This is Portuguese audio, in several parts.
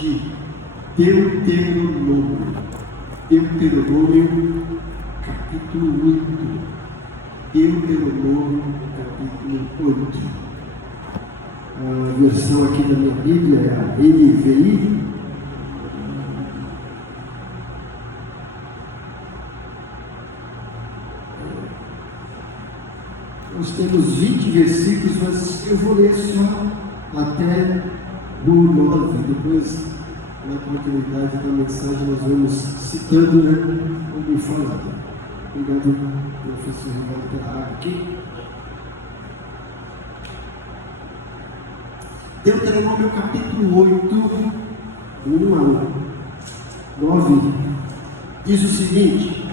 de Deuteronômio. Deuteronômio, capítulo 8. Deuteronômio, capítulo 8. A versão aqui da minha Bíblia é a NVI. Nós temos 20 versículos, mas eu vou ler só até o 9. Depois, na continuidade da mensagem, nós vamos citando, como falado. Obrigado, professor Rivaldo, pela água aqui. Deuteronômio capítulo 8, 1 a 9, diz o seguinte: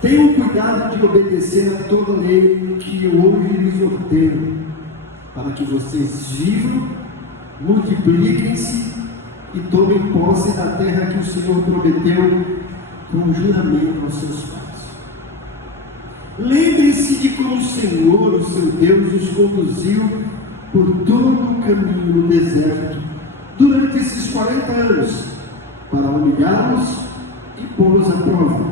tenham cuidado de obedecer a toda lei que eu hoje lhes ordeno, para que vocês vivam, multipliquem-se e tomem posse da terra que o Senhor prometeu com juramento aos seus pais. Lembrem-se de como o Senhor, o seu Deus, os conduziu por todo o caminho no deserto durante esses 40 anos, para humilhá-los e pô-los à prova,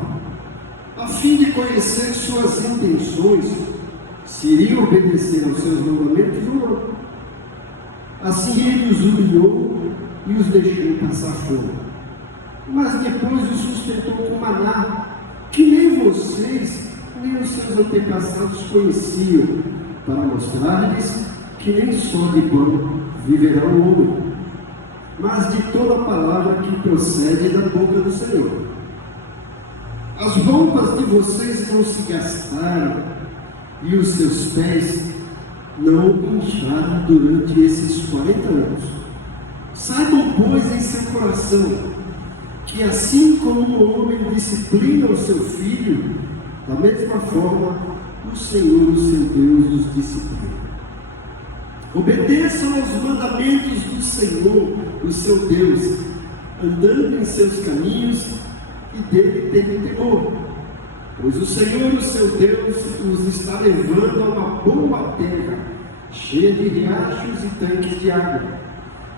a fim de conhecer suas intenções, se iriam obedecer aos seus mandamentos ou não. Assim ele os humilhou e os deixou passar fome, mas depois os sustentou com maná, que nem vocês nem os seus antepassados conheciam, para mostrar-lhes que nem só de pão viverá o homem, mas de toda a palavra que procede da boca do Senhor. As roupas de vocês não se gastaram, e os seus pés não incharam durante esses 40 anos. Saibam, pois, em seu coração, que assim como um homem disciplina o seu filho, da mesma forma o Senhor, o seu Deus, os disciplina. Obedeçam aos mandamentos do Senhor, o seu Deus, andando em seus caminhos, e dele tenham temor, pois o Senhor, o seu Deus, os está levando a uma boa terra, cheia de riachos e tanques de água,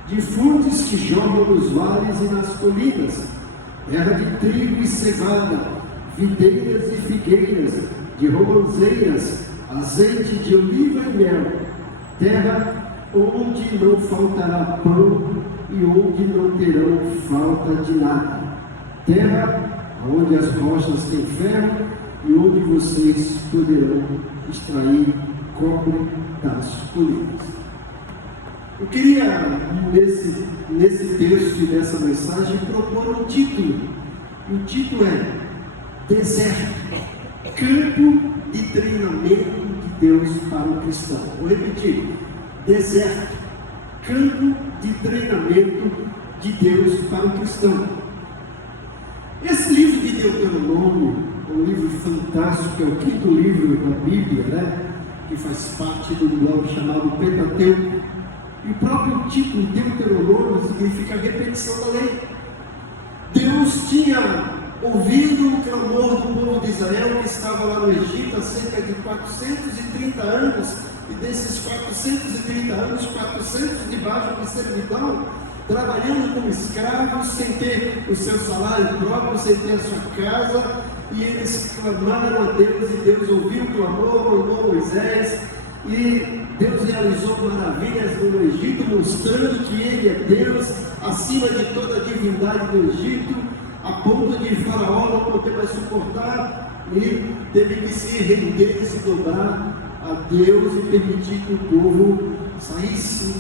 de fontes que jorram nos vales e nas colinas, terra de trigo e cevada, videiras e figueiras, de romãzeiras, azeite de oliva e mel, terra onde não faltará pão e onde não terão falta de nada, terra onde as rochas têm ferro e onde vocês poderão extrair cobre das colinas. Eu queria, nesse texto e nessa mensagem, propor um título. O título é Deserto, campo de treinamento de Deus para o cristão. Vou repetir: deserto, campo de treinamento de Deus para o cristão. Esse livro de Deuteronômio é um livro fantástico, é o 5º livro da Bíblia, que faz parte do bloco chamado Pentateuco. E o próprio título Deuteronômio significa repetição da lei. Deus tinha ouvido o clamor do povo de Israel, que estava lá no Egito há cerca de 430 anos, e desses 430 anos, 400 debaixo de servidão, trabalhando como escravos, sem ter o seu salário próprio, sem ter a sua casa, e eles clamaram a Deus, e Deus ouviu o clamor, mandou Moisés, e Deus realizou maravilhas no Egito, mostrando que Ele é Deus, acima de toda a divindade do Egito, a ponto de Faraó não poder mais suportar, e teve que se render e se dobrar a Deus e permitir que o povo saísse.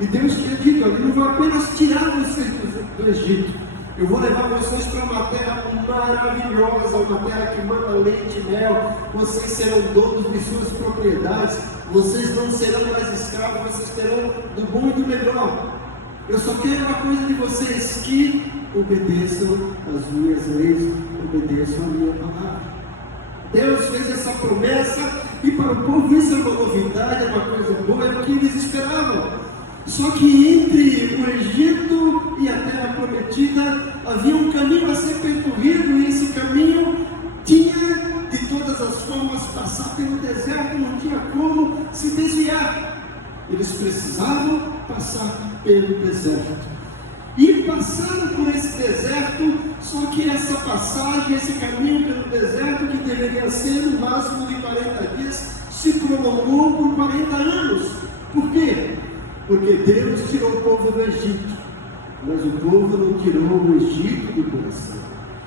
E Deus tinha dito: eu não vou apenas tirar vocês do Egito, eu vou levar vocês para uma terra maravilhosa, uma terra que manda leite e mel, vocês serão donos de suas propriedades, vocês não serão mais escravos, vocês terão do bom e do melhor. Eu só quero uma coisa de vocês: que obedeçam as minhas leis, obedeçam a minha palavra. Deus fez essa promessa, e para o povo isso é uma novidade, é uma coisa boa, é o que eles esperavam. Só que entre o Egito e a terra prometida havia um caminho a ser percorrido, e esse caminho tinha de todas as formas passar pelo deserto, não tinha como se desviar. Eles precisavam passar pelo deserto. E passaram por esse deserto, só que essa passagem, esse caminho pelo deserto, que deveria ser no máximo de 40 dias, se prolongou por 40 anos. Por quê? Porque Deus tirou o povo do Egito, mas o povo não tirou o Egito do coração.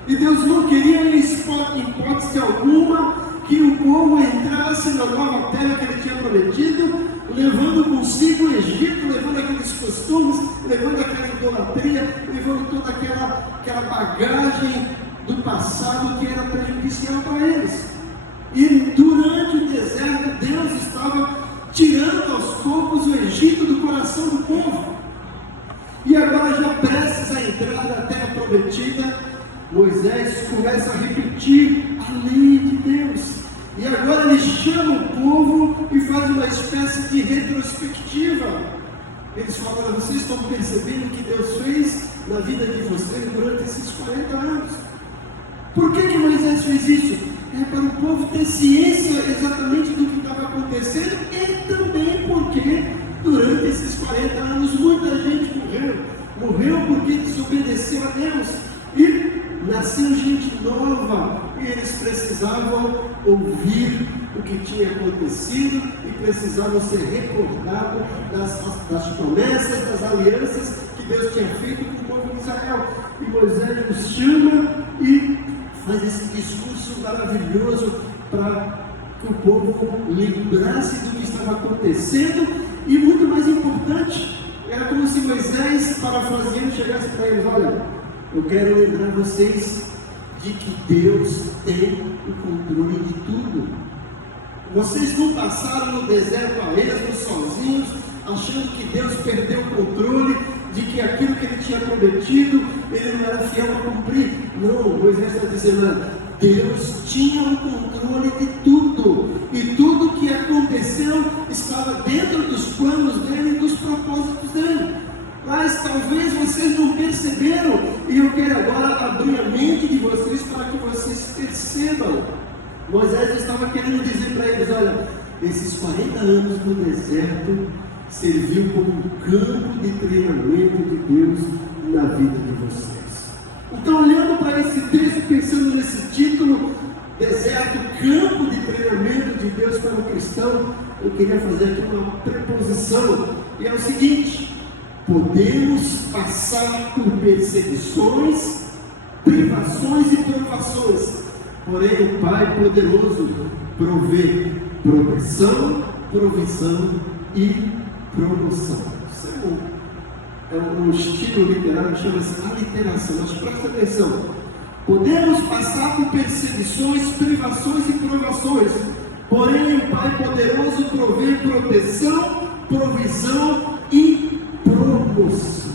E Deus não queria, em hipótese alguma, que o povo entrasse na nova terra que Ele tinha prometido, levando consigo o Egito, levando aqueles costumes, levando aquela idolatria, levando toda aquela bagagem do passado que era prejudicial para eles. E durante o deserto, Deus estava tirando aos poucos o Egito do coração do povo. E agora, já prestes a entrar na terra prometida, Moisés começa a repetir a lei de Deus. E agora ele chama o povo e faz uma espécie de retrospectiva. Eles falam: vocês estão percebendo o que Deus fez na vida de vocês durante esses 40 anos? Por que Moisés fez isso? É para o povo ter ciência exatamente do que estava acontecendo, e também porque durante esses 40 anos muita gente morreu porque desobedeceu a Deus, e nasceu gente nova, e eles precisavam ouvir o que tinha acontecido e precisavam ser recordados das promessas, das alianças que Deus tinha feito com o povo de Israel. E Moisés os chama e faz esse discurso maravilhoso para que o povo lembrasse do que estava acontecendo. E muito mais importante, era como se Moisés, parafraseando, chegasse para eles: olha, eu quero lembrar vocês de que Deus tem o controle de tudo. Vocês não passaram no deserto a esmo, sozinhos, achando que Deus perdeu o controle, de que aquilo que Ele tinha prometido, Ele não era fiel a cumprir. Não, Moisés está dizendo: Deus tinha o controle de tudo, e tudo que aconteceu estava dentro dos planos dEle e dos propósitos dEle. Mas talvez vocês não perceberam, e eu quero agora abrir a mente de vocês para que vocês percebam. Moisés estava querendo dizer para eles: olha, esses 40 anos no deserto serviu como um campo de treinamento de Deus na vida de vocês. Então, olhando para esse texto, pensando nesse título, deserto, campo de treinamento de Deus para o cristão, eu queria fazer aqui uma preposição, e é o seguinte: podemos passar por perseguições, privações e provações, porém o Pai poderoso provê proteção, provisão e promoção. Isso é um estilo literário que chama-se aliteração, mas presta atenção. Podemos passar por perseguições, privações e provações, porém o Pai poderoso provê proteção, provisão e promoção.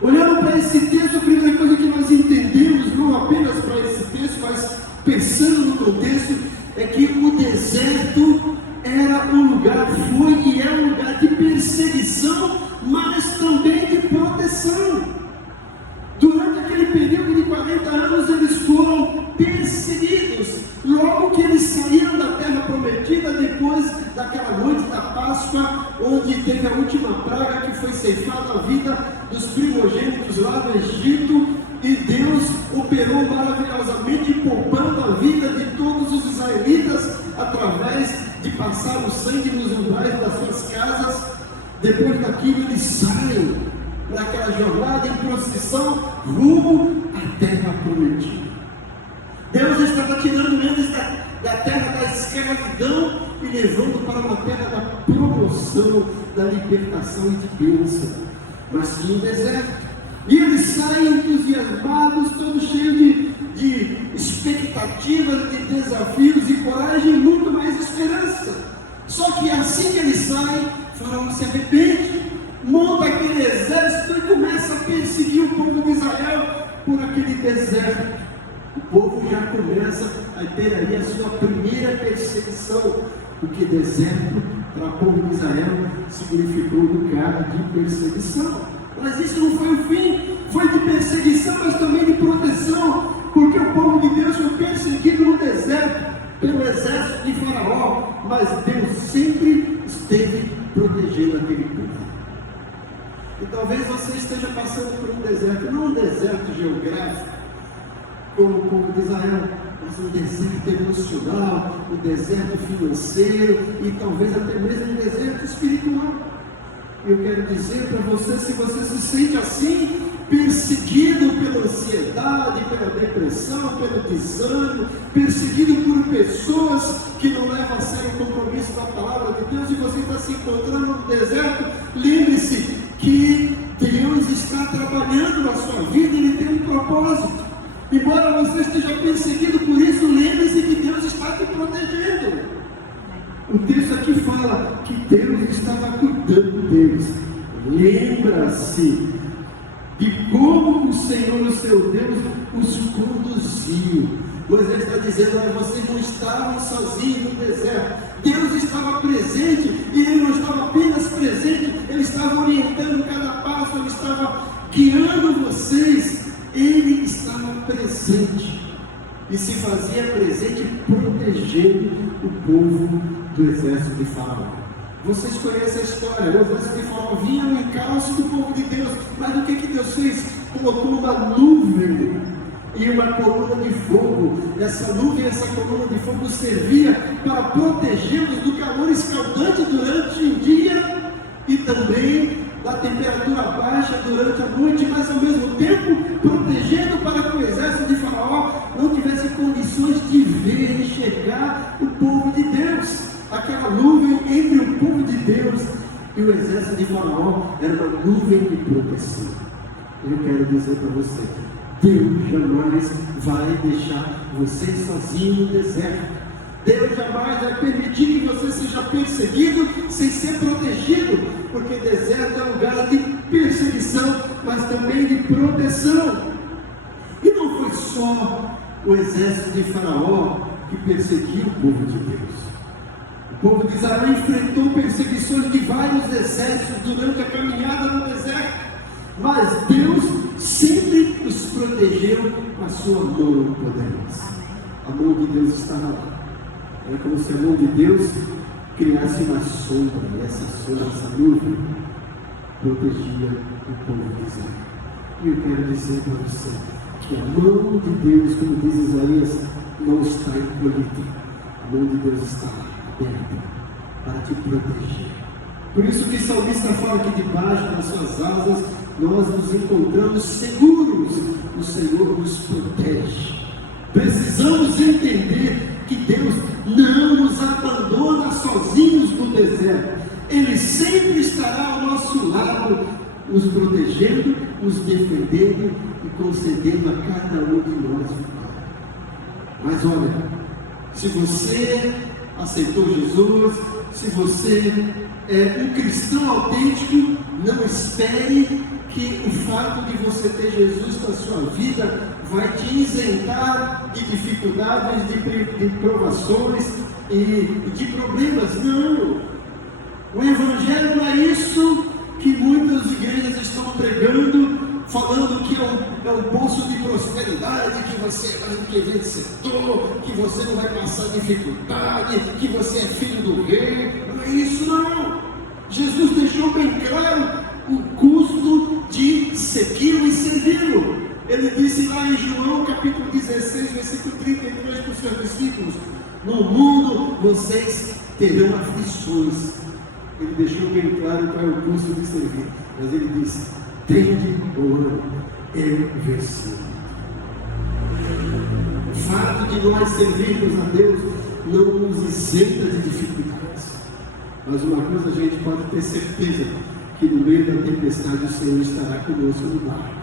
Olhando para esse texto, a primeira coisa que nós entendemos, não apenas para esse texto, mas pensando no contexto, é que o deserto era um lugar, foi e é um lugar de perseguição, mas também de proteção. Durante aquele período de 40 anos, eles foram perseguidos. Logo que eles saíram da terra prometida, depois daquela noite da Páscoa, onde teve a última praga que foi ceifada a vida dos primogênitos lá do Egito, e Deus operou maravilhosamente, poupando a vida de todos os israelitas, através de passar o sangue nos umbrais das suas casas. Depois daquilo, eles saem naquela jornada em procissão rumo à terra prometida. Deus estava tirando eles da terra da escravidão e levando para uma terra da promoção, da libertação e de bênção. Mas tinha um deserto. E eles saem entusiasmados, todos cheios de expectativas, de desafios e coragem, e muito mais esperança. Só que assim que eles saem, Faraó se arrepende, monta aquele exército e começa a perseguir o povo de Israel por aquele deserto. O povo já começa a ter aí a sua primeira perseguição, porque deserto para o povo de Israel significou lugar de perseguição. Mas isso não foi o fim, foi de perseguição, mas também de proteção, porque o povo de Deus foi perseguido no deserto pelo exército de Faraó, mas Deus sempre esteve protegendo aquele povo. E talvez você esteja passando por um deserto, não um deserto geográfico, como o povo de Israel, mas um deserto emocional, um deserto financeiro e talvez até mesmo um deserto espiritual. Eu quero dizer para você, se você se sente assim, perseguido pela ansiedade, pela depressão, pelo desânimo, perseguido por pessoas que não levam a sério o compromisso da palavra de Deus, e você está se encontrando no deserto, lembre-se que Deus está trabalhando na sua vida, Ele tem um propósito. Embora você esteja perseguido por isso, lembre-se que Deus está te protegendo. O texto aqui fala que Deus estava cuidando deles. Lembra-se de como o Senhor, o seu Deus, os conduziu. Moisés está dizendo: vocês não estavam sozinhos no deserto. Deus estava presente, e Ele não estava apenas presente, Ele estava orientando cada passo, Ele estava guiando vocês. Ele estava presente e se fazia presente protegendo o povo do exército de Faraó. Vocês conhecem a história, o exército de Faraó vinha no encalço do povo de Deus, mas o que Deus fez? Colocou uma nuvem e uma coluna de fogo. Essa nuvem e essa coluna de fogo servia para protegê-los do calor escaldante durante o dia e também da temperatura baixa durante a noite, mas ao mesmo tempo protegendo para que o exército de Faraó não tivesse condições de ver e enxergar o povo de Deus. Aquela nuvem entre o povo de Deus e o exército de Faraó era uma nuvem de proteção. Eu quero dizer para você, Deus jamais vai deixar você sozinho no deserto. Deus jamais vai permitir que você seja perseguido sem ser protegido, porque deserto é lugar de perseguição, mas também de proteção. E não foi só o exército de Faraó que perseguiu o povo de Deus. O povo de Israel enfrentou perseguições de vários exércitos durante a caminhada no deserto, mas Deus sempre os protegeu com a sua mão poderosa. A mão de Deus estava lá. Era como se a mão de Deus criasse uma sombra, e essa sombra, essa nuvem, protegia o povo de Israel. E eu quero dizer para você que a mão de Deus, como diz Isaías, não está encolhida. A mão de Deus está aberta para te proteger. Por isso que o salmista fala que debaixo das suas asas nós nos encontramos seguros. O Senhor nos protege. Precisamos entender que Deus não nos abandona sozinhos no deserto. Ele sempre estará ao nosso lado, nos protegendo, nos defendendo e concedendo a cada um de nós vitória. Mas olha, se você aceitou Jesus, se você é um cristão autêntico, não espere que o fato de você ter Jesus na sua vida vai te isentar de dificuldades, de provações e de problemas. Não! O Evangelho não é isso que muitas igrejas estão pregando, falando que é um poço de prosperidade, que você é mais do que vencedor, que você não vai passar dificuldade, que você é filho do rei. Não é isso, não! Jesus deixou bem claro o custo de segui-lo e servi-lo. Ele disse lá em João capítulo 16, versículo 33 para os seus discípulos: no mundo vocês terão aflições. Ele deixou bem claro qual é o custo de servir, mas ele disse: tende bom ânimo, eu venci. O fato de nós servirmos a Deus não nos isenta de dificuldades, mas uma coisa a gente pode ter certeza, que no meio da tempestade o Senhor estará conosco no barco.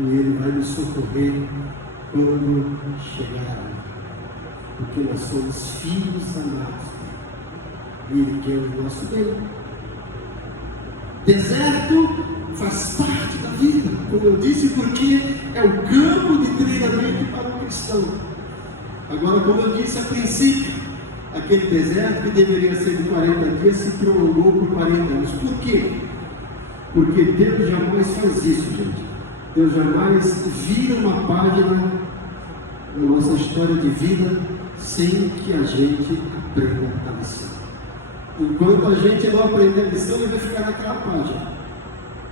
E Ele vai nos socorrer quando chegar, porque nós somos filhos amados, e Ele quer o nosso bem. Deserto faz parte da vida, como eu disse, porque é o campo de treinamento para o cristão. Agora, como eu disse a princípio, aquele deserto que deveria ser de 40 dias se prolongou por 40 anos. Por quê? Porque Deus jamais faz isso, gente. Deus jamais vira uma página na nossa história de vida sem que a gente aprenda a lição. Enquanto a gente não aprender a lição, ele vai ficar naquela página.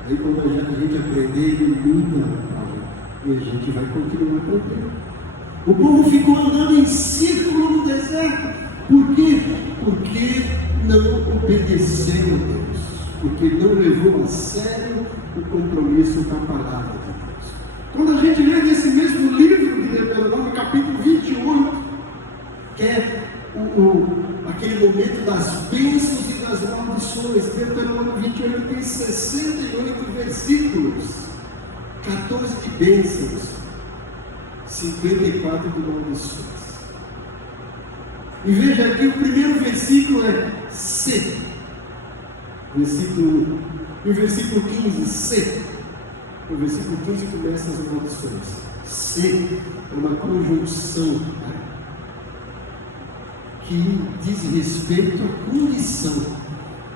Aí quando a gente aprender, ele muda a página. E a gente vai continuar aprendendo. O povo ficou andando em círculo no deserto. Por quê? Porque não obedeceram a Deus. Porque não levou a sério o compromisso com a palavra de Deus. Quando a gente lê nesse mesmo livro de Deuteronômio, capítulo 28, que é aquele momento das bênçãos e das maldições, Deuteronômio 28 tem 68 versículos, 14 de bênçãos, 54 de maldições. E veja aqui, o primeiro versículo é C. Versículo 1. E o versículo 15, C. O versículo 15 começa as maldições. C é uma conjunção que diz respeito à condição.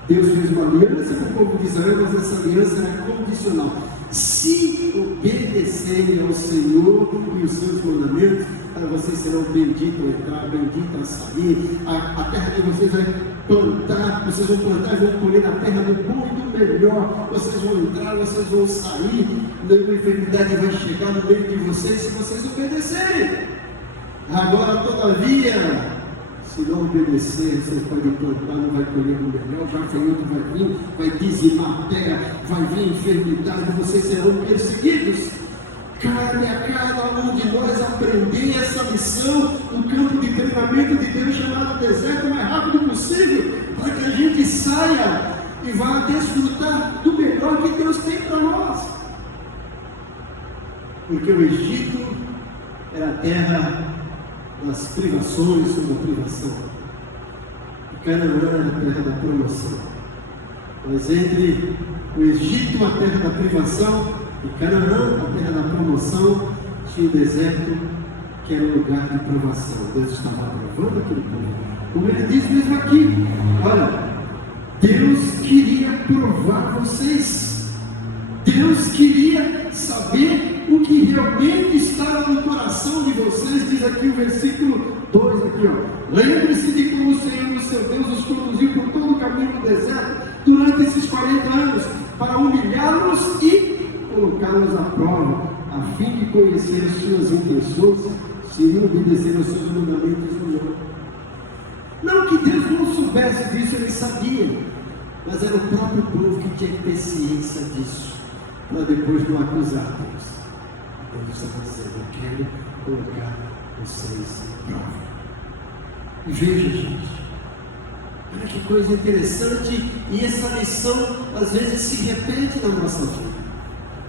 Deus fez uma aliança com o povo de Israel, mas essa aliança era condicional. Se obedecerem ao Senhor e os seus mandamentos, vocês serão benditos a entrar, benditos a sair. A terra de vocês vai plantar, vocês vão plantar e vão colher na terra do bom e do melhor. Vocês vão entrar, vocês vão sair. Nenhuma enfermidade vai chegar no meio de vocês se vocês obedecerem. Agora, todavia, se não obedecer, você pode plantar, não vai colher o melhor, vai vir, vai dizimar a terra, vai vir enfermidade, vocês serão perseguidos. Cabe a cada um de nós aprender essa lição no campo de treinamento de Deus chamado deserto o mais rápido possível, para que a gente saia e vá desfrutar do melhor que Deus tem para nós. Porque o Egito era a terra das privações sobre a privação. Canaã era a terra da promoção. Mas entre o Egito, a terra da privação, e Canaã, a terra da promoção, tinha o deserto, que era o lugar de provação. Deus estava provando aquele povo. Como ele diz mesmo aqui, olha, Deus queria provar vocês. Deus queria saber o que realmente estava no coração de vocês. Diz aqui o versículo 2, aqui, ó. Lembre-se de como o Senhor, o seu Deus, os conduziu por todo o caminho do deserto durante esses 40 anos, para humilhá-los e colocá-los à prova, a fim de conhecer as suas intenções, se não obedecer aos seus mandamentos ou não. Não que Deus não soubesse disso, ele sabia, mas era o próprio povo que tinha que ter ciência disso, para depois não acusar Deus. Deus estava dizendo: eu quero colocar vocês à prova. E veja, gente, olha que coisa interessante, e essa lição às vezes se repete na nossa vida.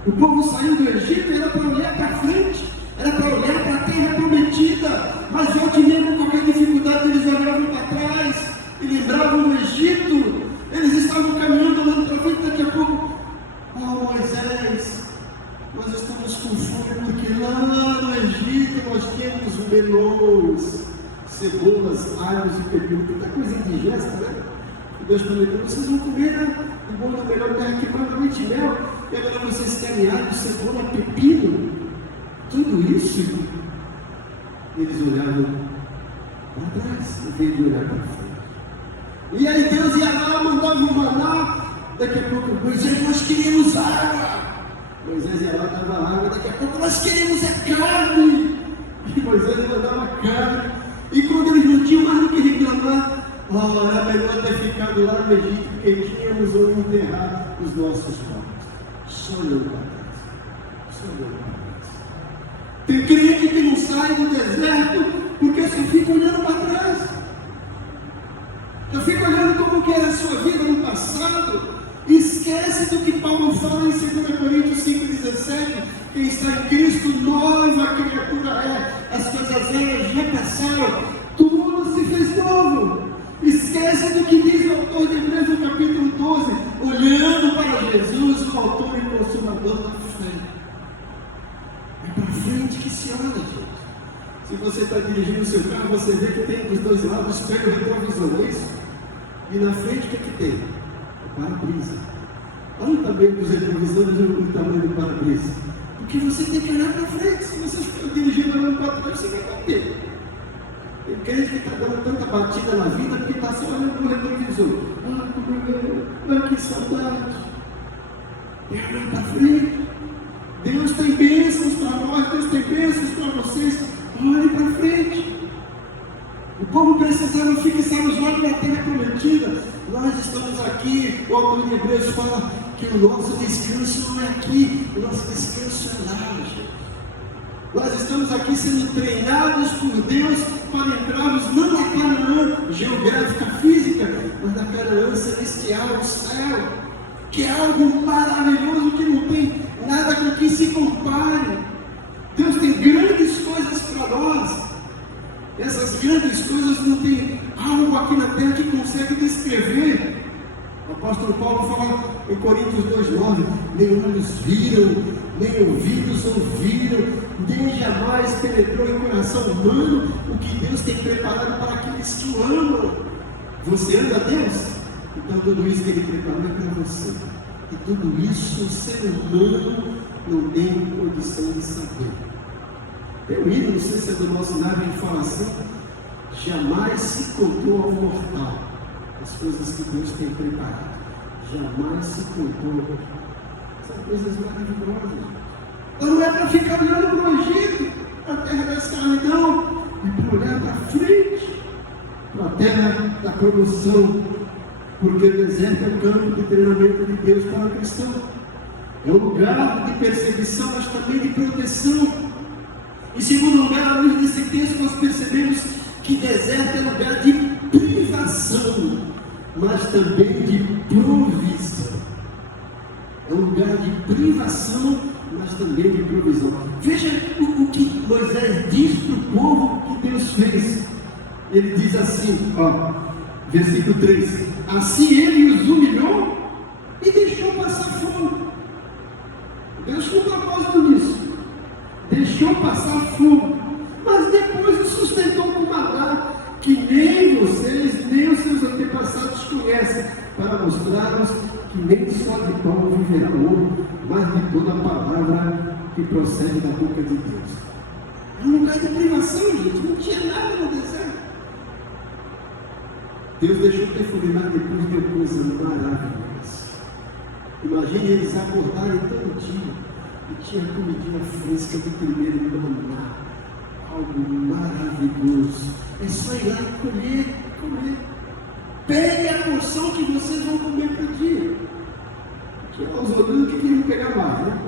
O povo saiu do Egito, era para olhar para frente, era para olhar para a terra prometida, mas hoje mesmo, qualquer dificuldade, eles olhavam para trás e lembravam do Egito. Eles estavam caminhando, olhando para frente, daqui a pouco: oh Moisés, nós estamos com fome, porque lá no Egito nós temos melões, cebolas, alhos e pepino, tanta coisa indigesta, né? E Deus prometeu: vocês vão comer, né? O bom do melhor terra que manda leite e mel. E agora vocês querem alho, cebola, pepino, tudo isso. Eles olhavam para trás, em vez de olhar para frente. E aí Deus ia lá, mandava um maná. Daqui a pouco: Moisés, nós queremos água. Moisés ia lá, dava água. Daqui a pouco: nós queremos carne. E Moisés mandava carne. E quando eles não tinham mais do que reclamar, era melhor ter ficado lá no Egito, porque tínhamos onde enterrar os nossos corpos. Só olhando para trás. Só olhando para trás. Tem crente que não sai do deserto porque só fica olhando para trás. Só fica olhando como que era a sua vida no passado. Esquece do que Paulo fala em 2 Coríntios 5,17. Quem está em Cristo, nova criatura é. As coisas velhas já passaram, tudo se fez novo. Esquece do que diz o autor de Hebreus no capítulo 12, olhando para Jesus, o autor e consumador da fé. É para frente que se olha, gente. Se você está dirigindo o seu carro, você vê que tem dos dois lados espelho retrovisor, não é isso? E na frente o que tem? O para-brisa. Olha o tamanho dos retrovisores e o tamanho do para-brisa. Porque você tem que olhar para frente. Se você está dirigindo olhando para trás, você vai bater. Tem crente que está dando tanta batida na vida porque está só olhando para o retrovisor. Que saudade. Olha para frente. Deus tem bênçãos para nós, Deus tem bênçãos para vocês. Olhe para frente. O povo precisava fixar os olhos na terra prometida. Nós estamos aqui, o autor de Hebreus fala que o nosso descanso não é aqui, o nosso descanso é lá, gente. Nós estamos aqui sendo treinados por Deus para entrarmos não na Canaã geográfica física, mas na Canaã celestial, o céu, que é algo maravilhoso, que não tem nada com que se compare. Deus tem grandes coisas para nós. Essas grandes coisas não tem algo aqui na terra que consegue descrever. O apóstolo Paulo fala em Coríntios 2,9: nem olhos viram, nem ouvidos ouviram, nem jamais penetrou em coração humano o que Deus tem preparado para aqueles que o amam. Você ama a Deus? Então tudo isso que Ele preparou é para você. E tudo isso o ser humano não tem condição de saber. Tem um hino, não sei se é do nosso nave, ele fala assim: jamais se contou ao mortal as coisas que Deus tem preparado. Jamais se contou. São coisas maravilhosas. Então não é para ficar olhando para o Egito, para a terra da escravidão, é para olhar para frente, para a terra da promoção, porque o deserto é o campo de treinamento de Deus para o cristão. É um lugar de perseguição, mas também de proteção. Em segundo lugar, à luz desse texto, nós percebemos que deserto é lugar de privação, mas também de provisão. É um lugar de privação, mas também de provisão. Veja o que Moisés diz para o povo que Deus fez. Ele diz assim, versículo 3: assim Ele os humilhou e deixou passar fome. Deus com propósito disso. Deixou passar fome, mas depois os sustentou com maná, que nem vocês, nem os seus antepassados conhecem, para mostrar-nos que nem só de pão viverá o homem, mas de toda a palavra que procede da boca de Deus. É um lugar de privação, gente, não tinha nada no deserto. Deus deixou ter fome, mas depois deu coisa maravilhosa. Imagine eles acordarem todo dia e tinha comidinha fresca do primeiro maná, algo maravilhoso. É só ir lá e comer. Pegue a porção que vocês vão comer por dia. Que é os outros que queriam pegar mais, né?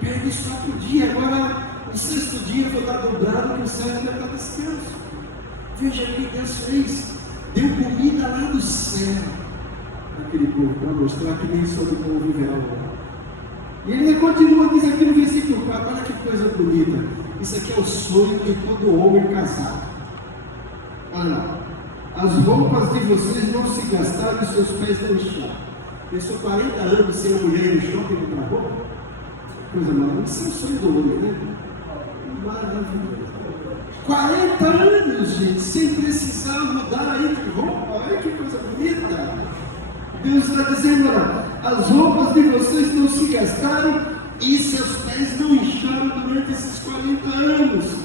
Pegue só por dia. Agora, o sexto dia foi lá dobrado, que o sétimo é para descanso. Veja o que Deus fez. Deu comida lá do céu para aquele povo, para mostrar que nem só do povo viverá o homem. E ele continua, diz aqui no versículo 4, olha que coisa bonita. Isso aqui é o sonho de todo homem casado. Olha lá. As roupas de vocês não se gastaram e seus pés não incharam. Eu sou 40 anos sem a mulher no shopping comprar roupa. Coisa maravilhosa. Isso é o sonho do homem, né? Maravilhoso. 40 anos, gente, sem precisar mudar aí de roupa. Olha que coisa bonita. Deus está dizendo, olha, as roupas de vocês não se gastaram e seus pés não incharam durante esses 40 anos.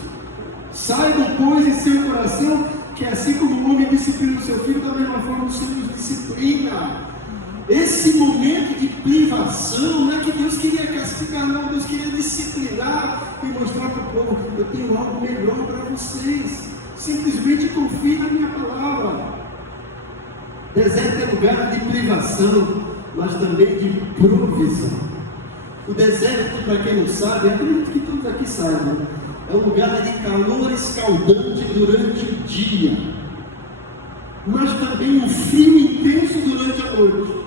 Saibam, pois, em seu coração que assim como o homem disciplina o seu filho, da mesma forma o Senhor nos disciplina. Esse momento de privação, não é que Deus queria castigar, não, Deus queria disciplinar e mostrar para o povo: eu tenho algo melhor para vocês. Simplesmente confie na minha palavra. Deserto é lugar de privação, mas também de provisão. O deserto, para quem não sabe, acredito que todos aqui saibam, é um lugar de calor escaldante durante o dia, mas também um frio intenso durante a noite.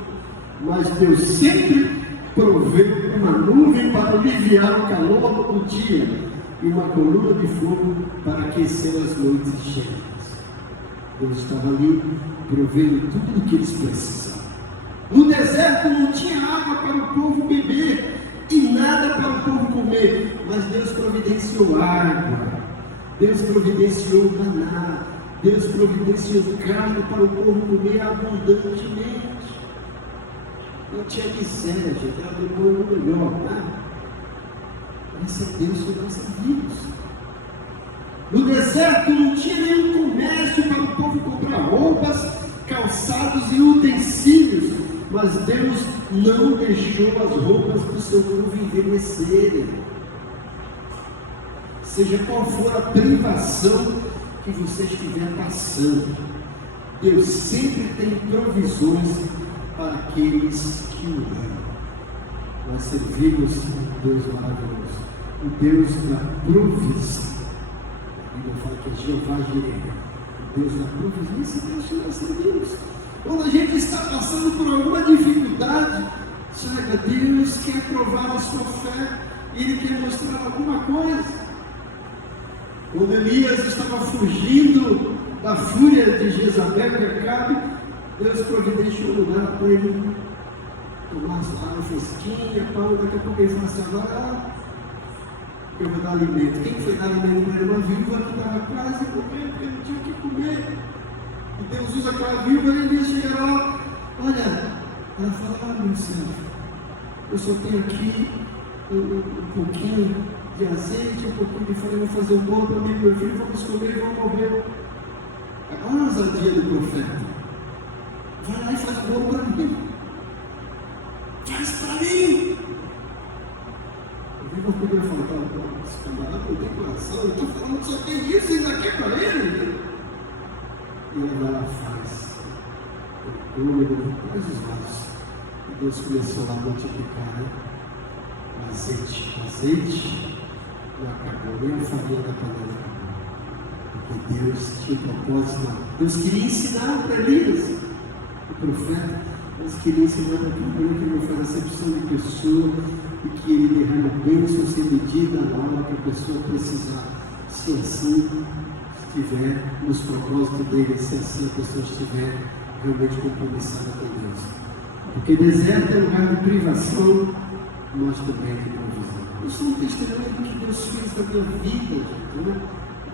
Mas Deus sempre provê uma nuvem para aliviar o calor do dia e uma coluna de fogo para aquecer as noites cheias. Deus estava ali provendo tudo o que eles precisavam. No deserto não tinha água para o povo beber e nada para o povo comer, mas Deus providenciou água, Deus providenciou maná, Deus providenciou carne para o povo comer abundantemente. Não tinha miséria, gente, ela demorou no melhor, tá? Esse é Deus sobre nossas vidas. No deserto não tinha nenhum comércio para o povo comprar roupas, calçados e utensílios, mas Deus não deixou as roupas do seu povo envelhecerem. Seja qual for a privação que você estiver passando, Deus sempre tem provisões para aqueles que o amam. Nós servimos um Deus maravilhoso, o Deus da provisão. A Bíblia fala que é Jeová Jireh, o Deus da provisão. Esse Deus que nós servimos. Quando a gente está passando por alguma dificuldade, sabe, Deus quer provar a sua fé, Ele quer mostrar alguma coisa. Quando Elias estava fugindo da fúria de Jezabel e Acabe, Deus providenciou um lugar para ele tomar água fresquinha, daqui a pouco ele falou assim: agora eu vou dar alimento. Quem foi dar alimento para ele? Uma viúva que estava quase comendo, porque não tinha o que comer. E Deus usa aquela viúva e Elias chega lá, olha, ela fala: meu Senhor, eu só tenho aqui um pouquinho de azeite, um pouquinho de farinha, vou fazer um bolo para mim e meu filho, vamos comer e vamos morrer. Olha a ousadia do profeta. Vai lá e faz um bolo para mim. Faz para mim. Eu vi uma coisa e falei: esse camarada não tem coração, eu estou falando que só tem isso e ainda quer para ele. E ele vai lá e faz. Eu lembro de todos os lados. E Deus começou lá a multiplicar, né? O azeite não acabou, nem a farinha da panela acabou. Porque Deus tinha um propósito. Deus queria ensinar para Elias, o profeta. Deus queria ensinar para ele que não faz acepção de pessoa e que ele derrama bênção sem medida na hora que a pessoa precisar. Se assim estiver nos propósitos dele, se assim a pessoa estiver realmente compromissada com Deus. Porque deserto é lugar de privação, nós também de provisão. Eu sou um testemunho do que Deus fez na minha vida, né?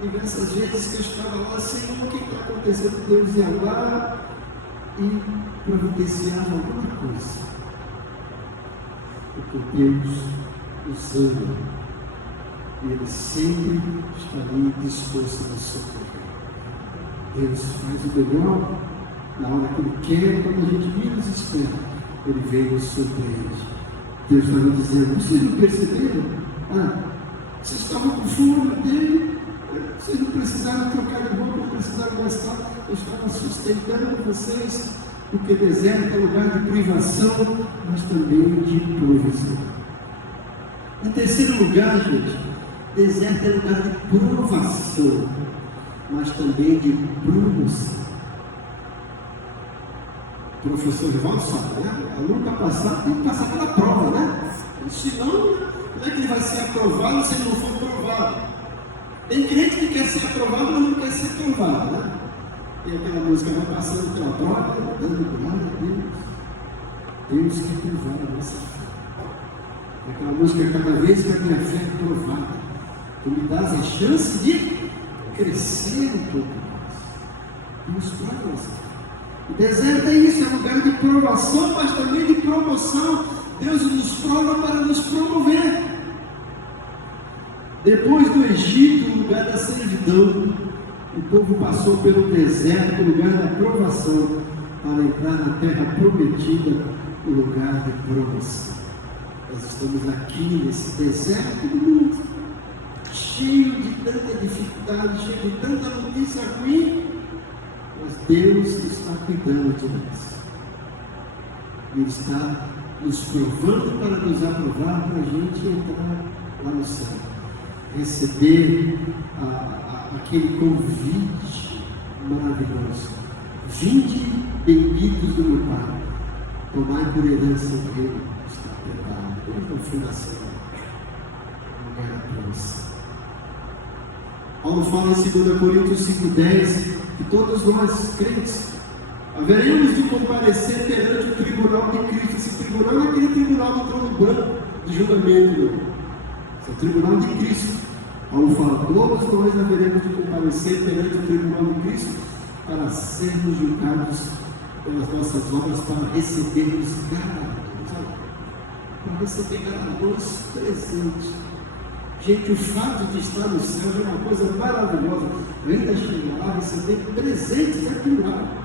Diversas vezes que eu estava lá, Senhor, o que está acontecendo? Deus ia lá e providenciava alguma coisa. Porque Deus nos ama e Ele sempre está ali disposto a nos socorrer. Deus faz o melhor na hora que Ele quer, quando a gente menos espera, Ele vem e nos surpreende. Deus está me dizendo: vocês não perceberam? Vocês estavam com fome dele, vocês não precisaram trocar de roupa, não precisaram gastar, eu estava sustentando vocês, porque deserto é lugar de privação, mas também de provisão. Em terceiro lugar, gente, deserto é lugar de provação, mas também de promoção. O professor Rivaldo sabe, né? O aluno para passar, tem que passar pela prova, né? Senão, como é que ele vai ser aprovado se ele não for aprovado? Tem crente que quer ser aprovado, mas não quer ser aprovado, né? E aquela música vai passando pela prova, dando glória a Deus. Deus quer provar a nossa fé. Aquela música: cada vez que a minha fé é provada, tu me dás a chance de crescer um pouco mais. Deus prova a nossa fé. O deserto é isso, é lugar de provação, mas também de promoção. Deus nos prova para nos promover. Depois do Egito, o lugar da servidão, o povo passou pelo deserto, o lugar da provação, para entrar na terra prometida, o lugar de provação. Nós estamos aqui nesse deserto do mundo, cheio de tanta dificuldade, cheio de tanta notícia ruim, mas Deus está cuidando de nós. Ele está nos provando para nos aprovar, para a gente entrar lá no céu, receber aquele convite maravilhoso: vinde benditos do meu Pai, tomai por herança o reino que está preparado desde a fundação da terra. Paulo fala em 2 Coríntios 5,10 que todos nós, crentes, haveremos de comparecer perante o tribunal de Cristo. Esse tribunal é aquele tribunal do trono branco de julgamento, não. Esse é o tribunal de Cristo. Paulo fala: todos nós haveremos de comparecer perante o tribunal de Cristo para sermos julgados pelas nossas obras, para recebermos galardões. Para receber galardões presentes. Gente, o fato de estar no céu é uma coisa maravilhosa. Ainda chega lá, receber presentes aqui lá.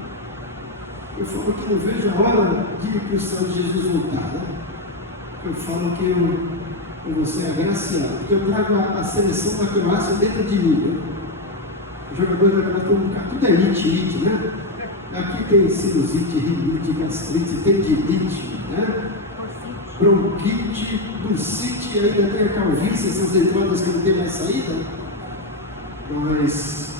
Eu falo que não vejo a hora de que o Senhor Jesus voltar. Né? Eu falo que eu vou ser agraciado, porque eu trago a seleção da Croácia dentro de mim. Né? Os jogadores da Croácia estão tudo é elite, né? Aqui tem sinusite, rinite, gastrite, tendinite, né? Bronquite, bursite, ainda tem a calvície, essas entradas que não tem mais saída. Mas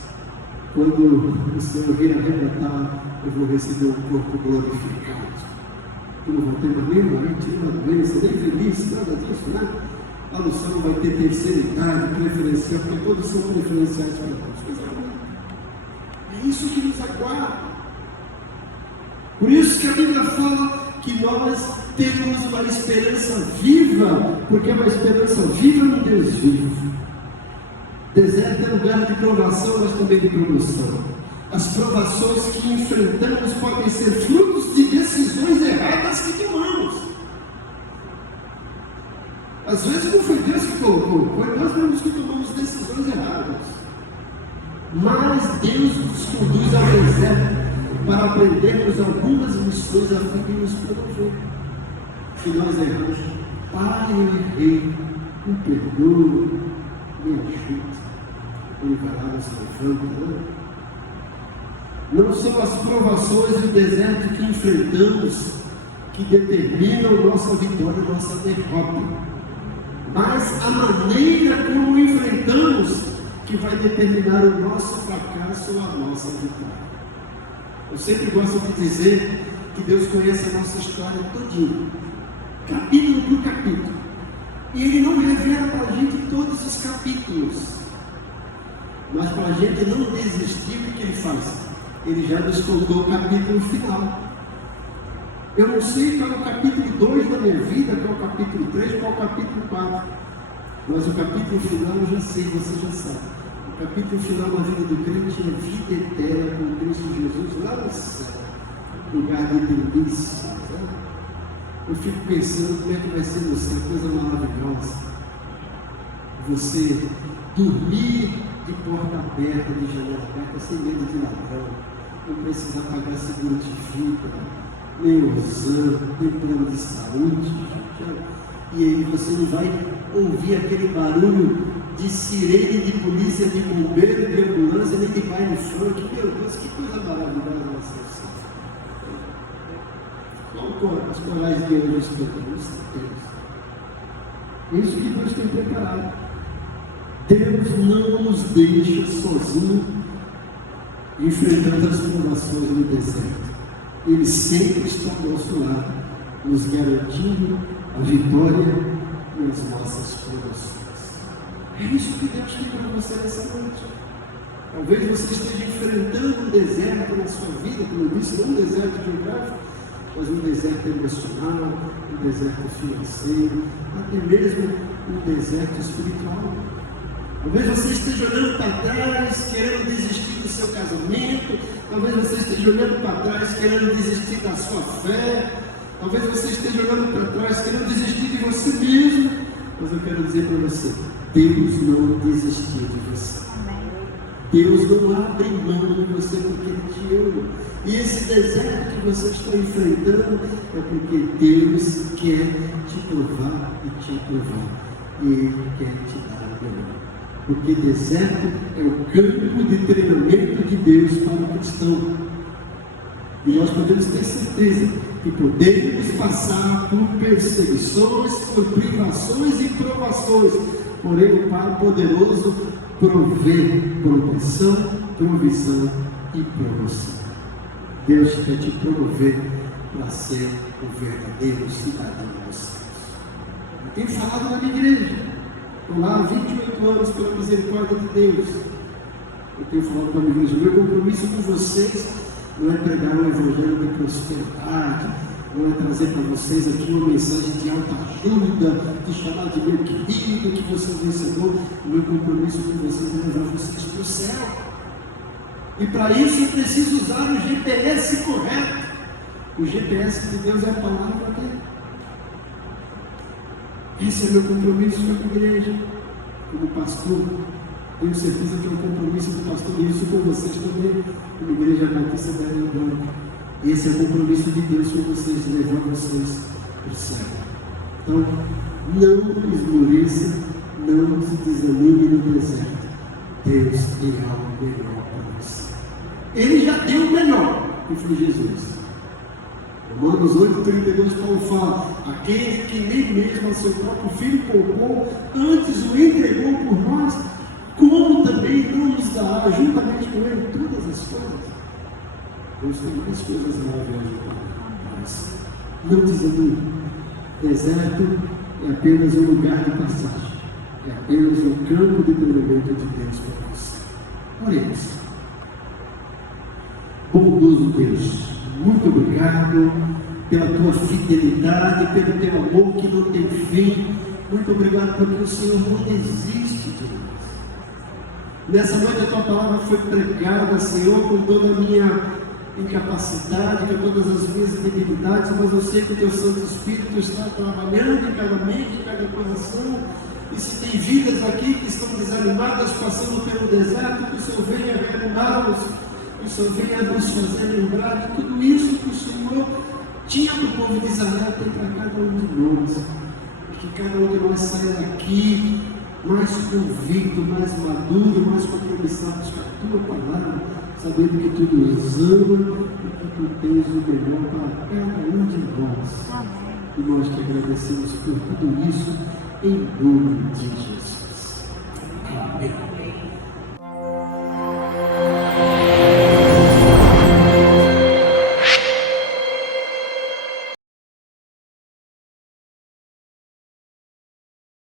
quando o Senhor vir arrebatar, eu vou receber um corpo glorificado. Eu não vou ter nenhuma mentira, doença, nem velhice, nada disso, né? Lá no céu vai ter terceira idade, preferencial, porque todos são preferenciais para nós. É isso que nos aguarda. Por isso que a Bíblia fala que nós temos uma esperança viva, porque é uma esperança viva no Deus vivo. Deserto é lugar de provação, mas também de promoção. As provações que enfrentamos podem ser frutos de decisões erradas que tomamos. Às vezes não foi Deus que colocou, foi nós mesmos que tomamos decisões erradas. Mas Deus nos conduz ao deserto para aprendermos algumas lições a fim de nos promover. Se nós erramos, Pai, eu errei, me perdoa, me ajuda, me encarar nos levanta. Não são as provações do deserto que enfrentamos que determinam nossa vitória e nossa derrota, mas a maneira como enfrentamos que vai determinar o nosso fracasso ou a nossa vitória. Eu sempre gosto de dizer que Deus conhece a nossa história todinha, capítulo por capítulo, e Ele não revela para a gente todos os capítulos, mas para a gente não desistir, o que Ele faz? Ele já nos contou o capítulo final. Eu não sei qual é o capítulo 2 da minha vida, qual é o capítulo 3, qual é o capítulo 4, mas o capítulo final eu já sei, você já sabe. O capítulo final da vida do crente é vida eterna com Cristo Jesus lá no céu, lugar de delícia. Né? Eu fico pensando como é que vai ser no céu, coisa maravilhosa. Você dormir de porta aberta, de janela aberta, sem medo de ladrão, não precisa pagar seguro de vida, nem exame, nem plano de saúde. E aí você não vai ouvir aquele barulho de sirene de polícia, de bombeiro, de ambulância, nem de baile funk. Meu Deus, que coisa maravilhosa vai ser assim. Qual as corais de hoje escutamos? É isso que Deus tem preparado. Deus não nos deixa sozinhos enfrentando as provações no deserto. Ele sempre está ao nosso lado, nos garantindo a vitória nas nossas provações. É isso que Deus tem para você nessa noite. Talvez você esteja enfrentando um deserto na sua vida, como eu disse, não um deserto geográfico, mas um deserto emocional, um deserto financeiro, até mesmo um deserto espiritual. Talvez você esteja olhando para trás, querendo desistir do seu casamento. Talvez você esteja olhando para trás, querendo desistir da sua fé. Talvez você esteja olhando para trás, querendo desistir de você mesmo. Mas eu quero dizer para você, Deus não desistiu de você. Deus não abre mão de você porque Ele te ama. E esse deserto que você está enfrentando é porque Deus quer te provar e te aprovar. E Ele quer te dar a melhor. Porque deserto é o campo de treinamento de Deus para o cristão. E nós podemos ter certeza que podemos passar por perseguições, por privações e provações. Porém, o Pai poderoso provê proteção, provisão e promoção. Deus quer te promover para ser o verdadeiro cidadão dos céus. Eu tenho falado na minha igreja. Estou lá há 28 anos pela misericórdia de Deus. Eu tenho falado para a minha igreja, meu compromisso com vocês não é pregar um evangelho de prosperidade, não é trazer para vocês aqui uma mensagem de alta ajuda, de chamar de meu querido, que você é vencedor. O meu compromisso com vocês é levar vocês para o céu. E para isso eu preciso usar o GPS correto. O GPS de Deus é a palavra dele. Esse é meu compromisso com a igreja. como pastor, tenho certeza que é um compromisso do pastor, e isso com vocês também, como Igreja Batista da Irlanda. Esse é o compromisso de Deus com vocês, de levar vocês para o céu. Então, não esmoreça, não se desanime no deserto. Deus tem algo melhor para você. Ele já deu o melhor, que foi Jesus. Romanos 8,32, Paulo fala: aquele que nem mesmo a seu próprio filho poupou, antes o entregou por nós, como também não nos dará juntamente com ele todas as coisas. Deus tem mais coisas maravilhosas para nós. Não desanime. Deserto é apenas um lugar de passagem. É apenas um campo de treinamento de Deus para você. Oremos. Bondoso Deus, muito obrigado pela tua fidelidade, pelo teu amor que não tem fim. Muito obrigado porque o Senhor não desiste de nós. Nessa noite a tua palavra foi pregada, Senhor, com toda a minha incapacidade, com todas as minhas debilidades, mas eu sei que o teu Santo Espírito está trabalhando em cada mente, em cada coração. E se tem vidas aqui que estão desanimadas, passando pelo deserto, que o Senhor venha reanimá-los, que o Senhor venha nos fazer lembrar de tudo isso que o Senhor tinha para o povo de Israel, tem para cada um de nós. E que cada um de nós saia daqui mais convicto, mais maduro, mais compromissados com a tua palavra, sabendo que tu nos ama e que tu tens o melhor para cada um de nós. E nós te agradecemos por tudo isso, em nome de Jesus.